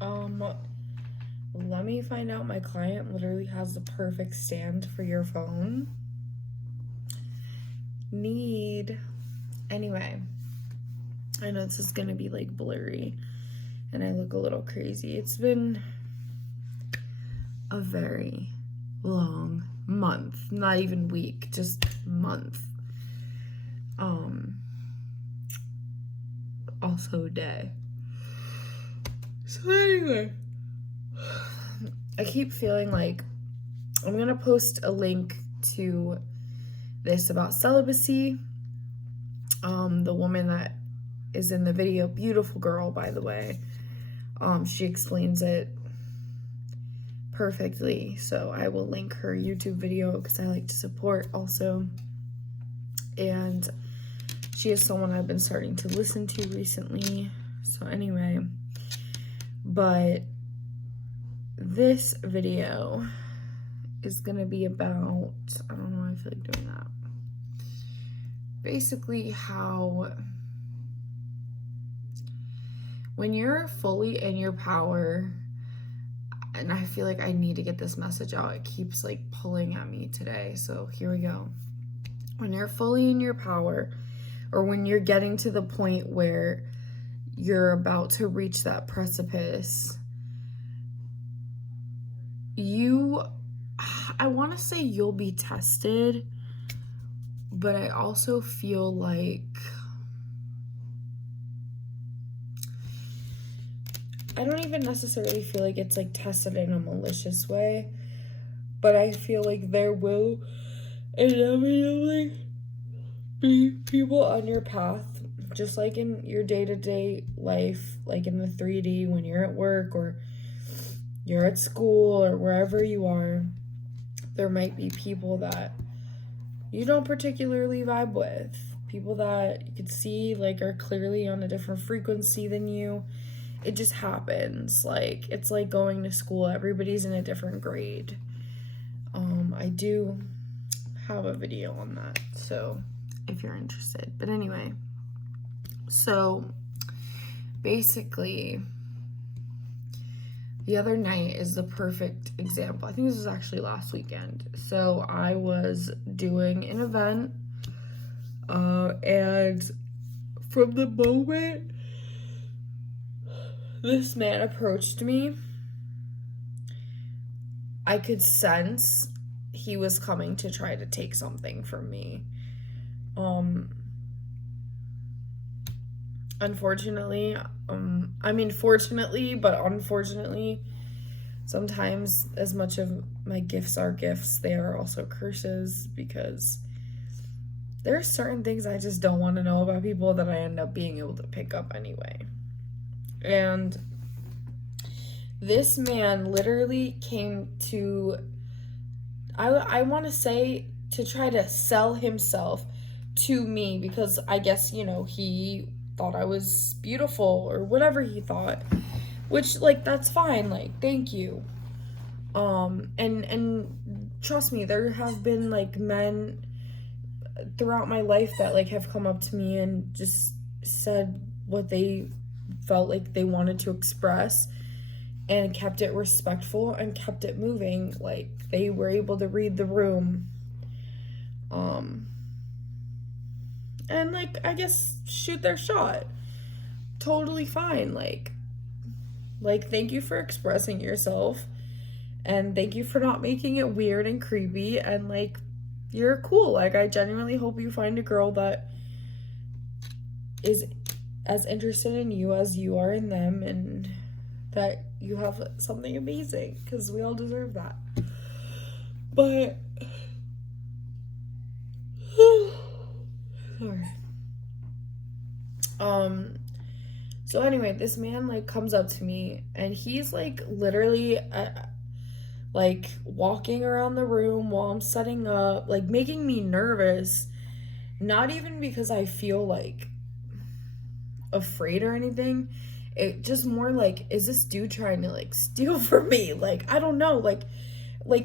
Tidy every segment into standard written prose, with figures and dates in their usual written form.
Let me find out. My client literally has the perfect stand for your phone. Anyway, I know this is gonna be like blurry and I look a little crazy. It's been a very long month, not even week, just month. Also day. So anyway, I keep feeling like I'm gonna post a link to this about celibacy. The woman that is in the video, beautiful girl, by the way, she explains it perfectly, so I will link her YouTube video because I like to support also. And she is someone I've been starting to listen to recently. So anyway, but this video is gonna be about, I don't know why I feel like doing that. Basically how when you're fully in your power, and I feel like I need to get this message out. It keeps like pulling at me today. So here we go. When you're fully in your power, or when you're getting to the point where you're about to reach that precipice, I want to say you'll be tested, but I also feel like I don't even necessarily feel like it's like tested in a malicious way, but I feel like there will inevitably be people on your path, just like in your day-to-day life, like in the 3D when you're at work or you're at school or wherever you are. There might be people that you don't particularly vibe with, people that you could see like are clearly on a different frequency than you. It just happens. Like, it's like going to school. Everybody's in a different grade. I do have a video on that, so if you're interested. But anyway, so basically the other night is the perfect example. I think this was actually last weekend. So I was doing an event, and from the moment this man approached me, I could sense he was coming to try to take something from me. Unfortunately, fortunately, but unfortunately, sometimes as much of my gifts are gifts, they are also curses, because there are certain things I just don't want to know about people that I end up being able to pick up anyway. And this man literally came to, I want to say, to try to sell himself to me, because I guess, he thought I was beautiful or whatever he thought, which, like, that's fine. Like, thank you. And trust me, there have been like men throughout my life that like have come up to me and just said what they felt like they wanted to express, and kept it respectful and kept it moving. Like, they were able to read the room. And like, I guess, shoot their shot. Totally fine. Like, thank you for expressing yourself, and thank you for not making it weird and creepy, and like, you're cool. Like, I genuinely hope you find a girl that is as interested in you as you are in them, and that you have something amazing, because we all deserve that. But sorry. So anyway, this man like comes up to me, and he's like literally like walking around the room while I'm setting up, like making me nervous. Not even because I feel like afraid or anything. It just more like, is this dude trying to like steal from me? Like, I don't know. Like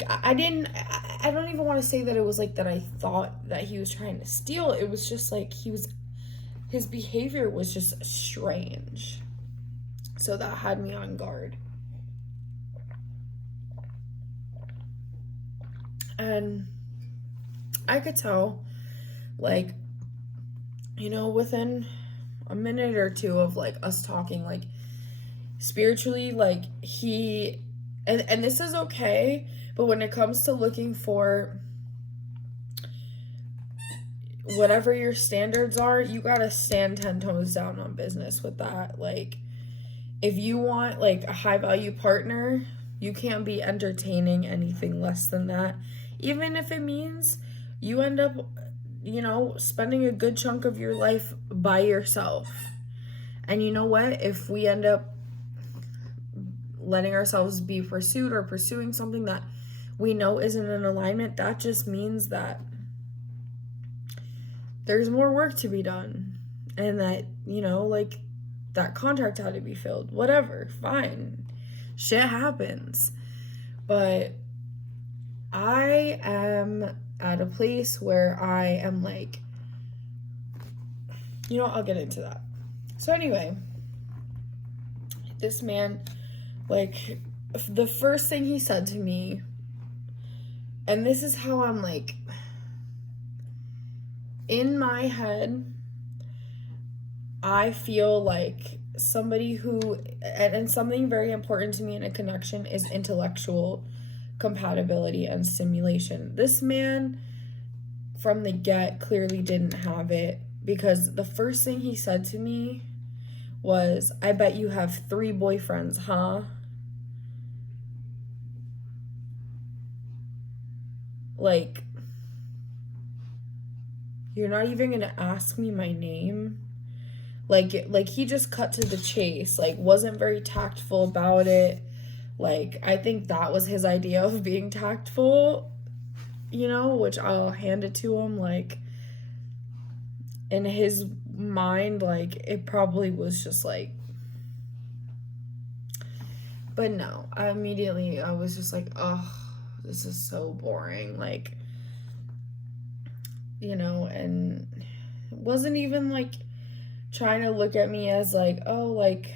I don't even want to say that it was like that I thought that he was trying to steal. It was just like his behavior was just strange. So that had me on guard. And I could tell, like, you know, within a minute or two of, like, us talking, like, spiritually, like, he, and this is okay, but when it comes to looking for whatever your standards are, you gotta stand 10 toes down on business with that. Like, if you want, like, a high value partner, you can't be entertaining anything less than that, even if it means you end up, you know, spending a good chunk of your life by yourself. And you know what? If we end up letting ourselves be pursued or pursuing something that we know isn't in alignment, that just means that there's more work to be done. And that, you know, like, that contract had to be filled. Whatever. Fine. Shit happens. But I am at a place where I am like, you know, I'll get into that. So anyway, this man, like, the first thing he said to me, and this is how I'm like, in my head, I feel like somebody who, and something very important to me in a connection is intellectual compatibility and stimulation. This man from the get clearly didn't have it, because the first thing he said to me was, "I bet you have 3 boyfriends, huh?" Like, you're not even gonna ask me my name? Like he just cut to the chase, like, wasn't very tactful about it. Like, I think that was his idea of being tactful, you know, which I'll hand it to him. Like, in his mind, like, it probably was just like, but no, I was just like, oh, this is so boring. Like, you know, and it wasn't even like trying to look at me as like, oh, like,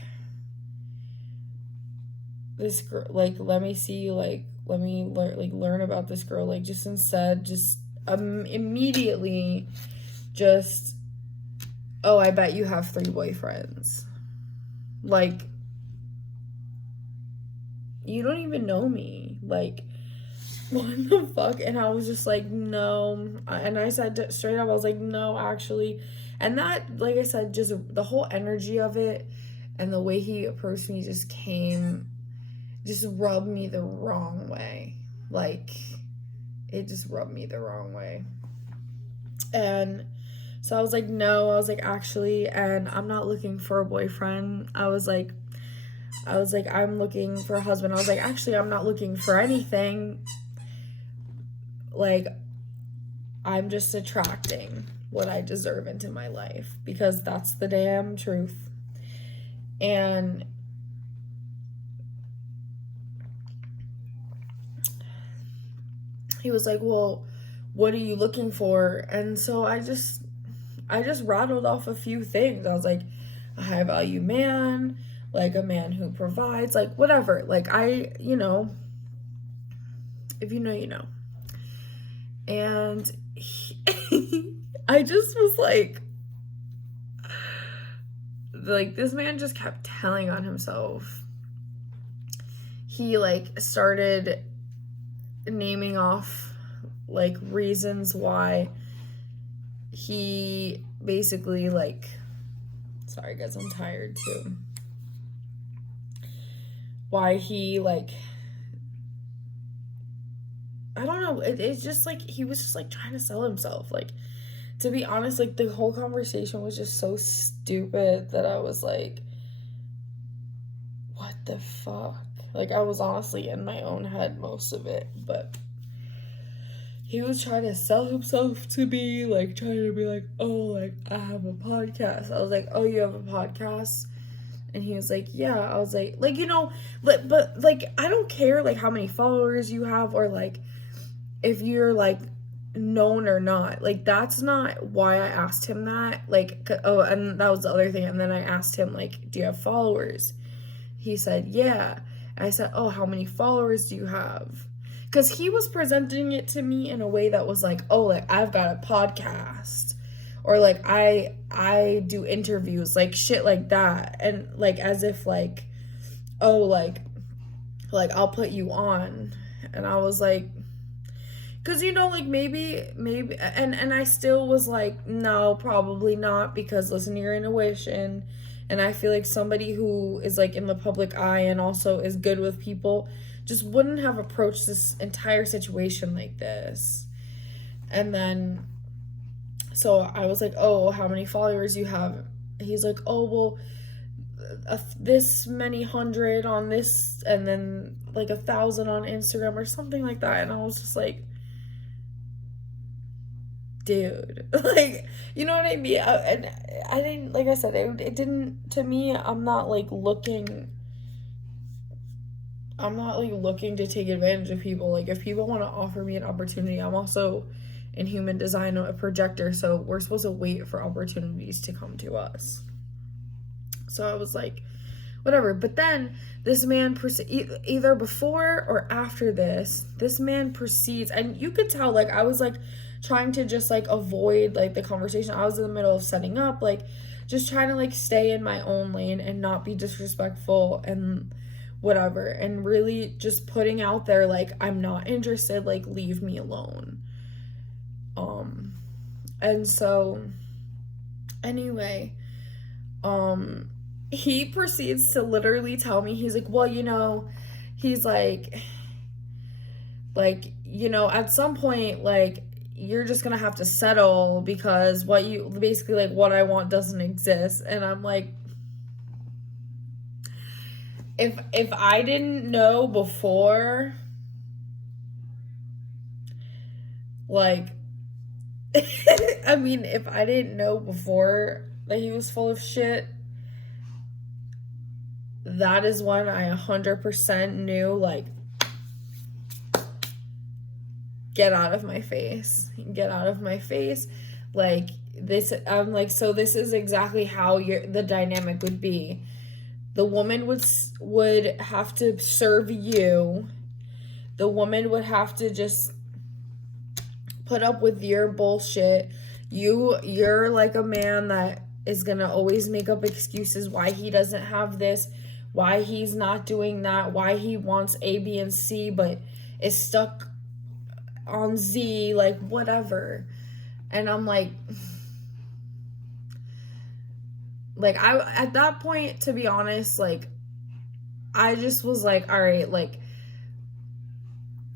this girl, like, let me see, like, let me learn about this girl. Like, just instead, just immediately just, oh, I bet you have 3 boyfriends. Like, you don't even know me. Like, what the fuck? And I was just like, no. And I said straight up, I was like, no, actually. And that, like I said, just the whole energy of it and the way he approached me just rubbed me the wrong way. Like, it just rubbed me the wrong way. And so I was like, no. I was like, actually, and I'm not looking for a boyfriend. I was like, I'm looking for a husband. I was like, actually, I'm not looking for anything. Like, I'm just attracting what I deserve into my life, because that's the damn truth. And he was like, well, what are you looking for? And so I just rattled off a few things. I was like, a high value man, like a man who provides, like, whatever. Like, you know, if you know, you know. And I just was like, this man just kept telling on himself. He, like, started naming off, like, reasons why he basically, like, sorry guys, I'm tired too. Why he, like, I don't know, it's just like, he was just like trying to sell himself. Like, to be honest, like, the whole conversation was just so stupid that I was like, what the fuck? Like, I was honestly in my own head most of it, but he was trying to sell himself to me, like, trying to be like, oh, like, I have a podcast. I was like, oh, you have a podcast? And he was like, yeah. I was like, you know, but like, I don't care, like, how many followers you have, or, like, if you're, like, known or not. Like, that's not why I asked him that. Like, oh, and that was the other thing. And then I asked him, like, do you have followers? he said, yeah. And I said, oh, how many followers do you have? Because he was presenting it to me in a way that was like, oh, like, I've got a podcast. Or, like, I do interviews, like, shit like that. And, like, as if, like, oh, like, I'll put you on. And I was like, because, you know, like, maybe, and I still was like, no, probably not, because listen to your intuition. And I feel like somebody who is, like, in the public eye and also is good with people just wouldn't have approached this entire situation like this. And then, so I was like, oh, how many followers you have? He's like, oh, well, this many hundred on this, and then, like, 1,000 on Instagram or something like that. And I was just like, dude, like, you know what I mean? And I didn't, like I said, it didn't, to me, I'm not looking to take advantage of people. Like, if people want to offer me an opportunity, I'm also in human design a projector, so we're supposed to wait for opportunities to come to us. So I was like, whatever. But then this man, either before or after this man proceeds, and you could tell, like, I was, like, trying to just, like, avoid, like, the conversation. I was in the middle of setting up, like, just trying to, like, stay in my own lane and not be disrespectful and whatever, and really just putting out there, like, I'm not interested, like, leave me alone. And so anyway, he proceeds to literally tell me, he's like, well, you know, he's like, you know, at some point, like, you're just gonna have to settle because what I want doesn't exist. And I'm like, if I didn't know before, like, I mean, if I didn't know before that he was full of shit, that is when I 100% knew, like, get out of my face. Get out of my face. Like, this, I'm like, so this is exactly how the dynamic would be. The woman would have to serve you. The woman would have to just put up with your bullshit. You're like a man that is gonna always make up excuses why he doesn't have this, why he's not doing that, why he wants A, B, and C, but is stuck on Z, like, whatever. And I'm like, I, at that point, to be honest, like, I just was like, all right, like,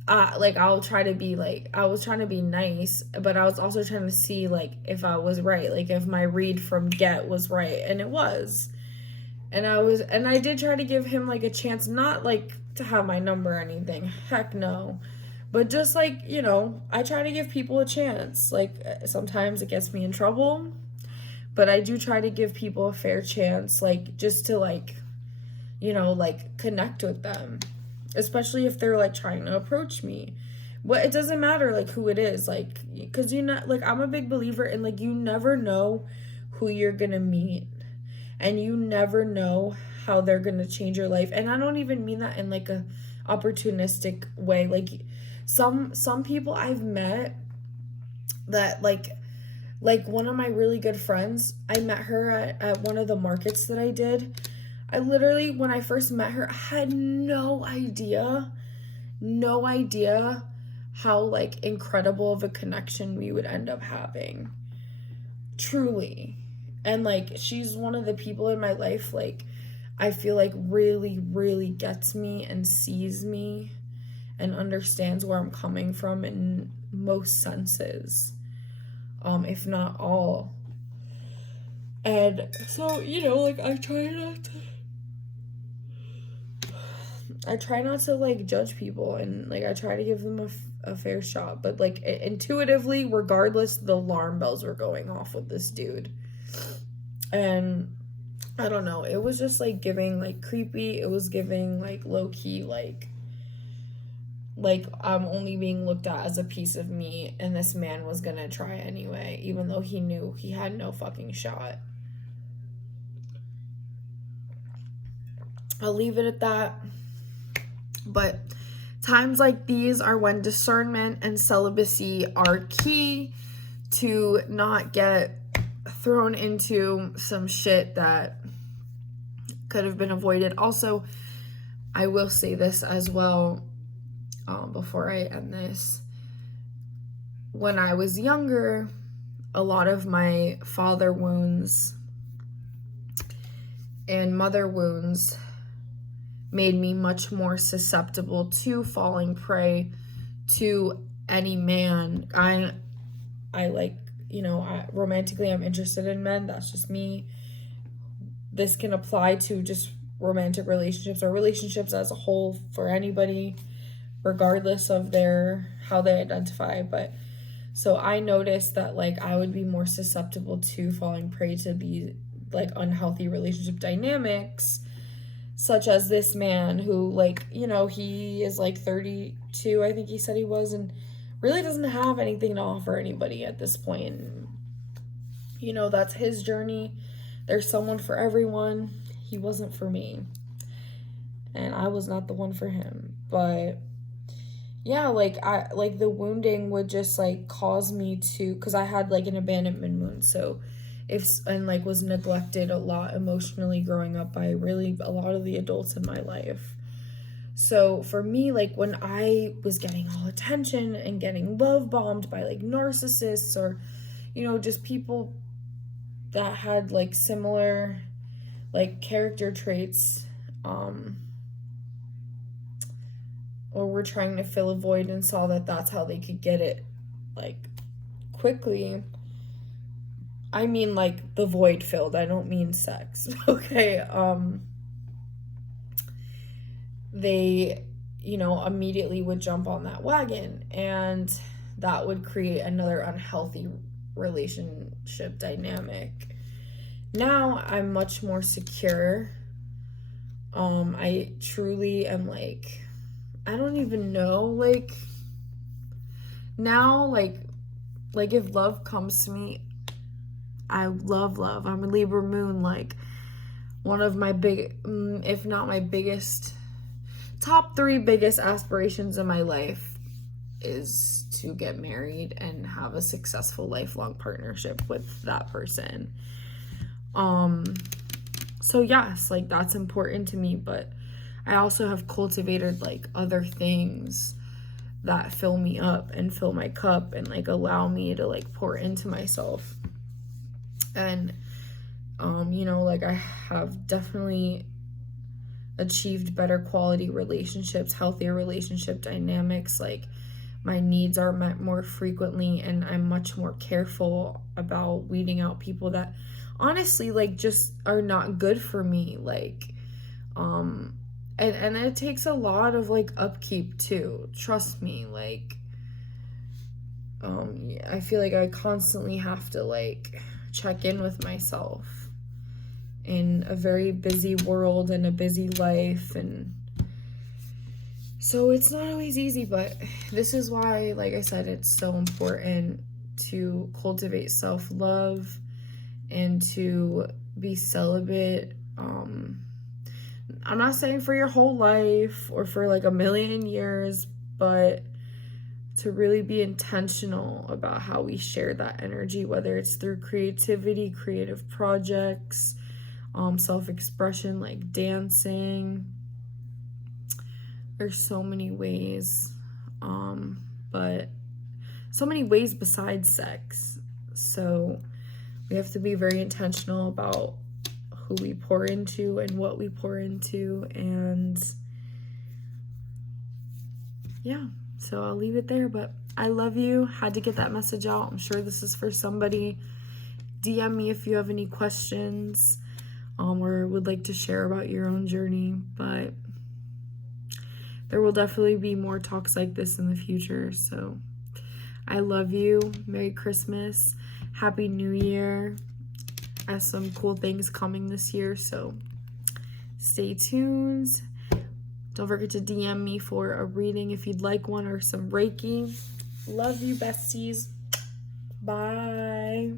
I'll try to be, like, I was trying to be nice, but I was also trying to see, like, if I was right, like, if my read from Get was right, and it was. And I did try to give him, like, a chance, not, like, to have my number or anything, heck no, but just, like, you know, I try to give people a chance. Like, sometimes it gets me in trouble, but I do try to give people a fair chance, like, just to, like, you know, like, connect with them. Especially if they're, like, trying to approach me. But it doesn't matter, like, who it is. Like, because, you know, like, I'm a big believer in, like, you never know who you're gonna meet. And you never know how they're gonna change your life. And I don't even mean that in, like, a opportunistic way. Like, some people I've met that, like one of my really good friends, I met her at one of the markets that I did. I literally, when I first met her, I had no idea how, like, incredible of a connection we would end up having. Truly. And, like, she's one of the people in my life, like, I feel like really, really gets me and sees me and understands where I'm coming from in most senses, if not all. And so, you know, like, I try not to, like, judge people, and, like, I try to give them a fair shot, but, like, intuitively, regardless, the alarm bells were going off with this dude. And I don't know, it was just, like, giving, like, creepy. It was giving, like, low-key, like I'm only being looked at as a piece of meat, and this man was gonna try anyway, even though he knew he had no fucking shot. I'll leave it at that. But times like these are when discernment and celibacy are key to not get thrown into some shit that could have been avoided. Also, I will say this as well, before I end this. When I was younger, a lot of my father wounds and mother wounds made me much more susceptible to falling prey to any man. I like, romantically, I'm interested in men. That's just me. This can apply to just romantic relationships or relationships as a whole for anybody, regardless of how they identify. But so I noticed that, like, I would be more susceptible to falling prey to be like unhealthy relationship dynamics, such as this man who, like, he is like 32, I think he said he was, and really doesn't have anything to offer anybody at this point. And, that's his journey. There's someone for everyone. He wasn't for me. And I was not the one for him. But yeah, the wounding would just like cause me to, because I had like an abandonment wound. So was neglected a lot emotionally growing up by really a lot of the adults in my life. So for me, like, when I was getting all attention and getting love bombed by like narcissists or, just people that had like similar like character traits, or were trying to fill a void and saw that that's how they could get it like quickly. I mean, like, the void filled. I don't mean sex. Okay. They, immediately would jump on that wagon, and that would create another unhealthy relationship dynamic. Now I'm much more secure. I truly am like, I don't even know, like, now, like if love comes to me, I love love. I'm a Libra moon. Like, one of my if not my biggest, top 3 biggest aspirations in my life is to get married and have a successful lifelong partnership with that person. So yes, like, that's important to me, but I also have cultivated like other things that fill me up and fill my cup and like allow me to like pour into myself. And like, I have definitely achieved better quality relationships, healthier relationship dynamics. Like, my needs are met more frequently, and I'm much more careful about weeding out people that honestly like just are not good for me. Like, and it takes a lot of like upkeep too, trust me. Like, I feel like I constantly have to like check in with myself in a very busy world and a busy life, and so it's not always easy. But this is why, like I said, it's so important to cultivate self-love and to be celibate. I'm not saying for your whole life or for like a million years, but to really be intentional about how we share that energy, whether it's through creativity, creative projects, self-expression, like dancing. There's so many ways, but so many ways besides sex. So we have to be very intentional about who we pour into and what we pour into. And yeah, so I'll leave it there. But I love you. Had to get that message out. I'm sure this is for somebody. DM me if you have any questions, or would like to share about your own journey. But there will definitely be more talks like this in the future. So I love you. Merry Christmas. Happy New Year. I have some cool things coming this year, so stay tuned. Don't forget to DM me for a reading if you'd like one, or some Reiki. Love you, besties. Bye.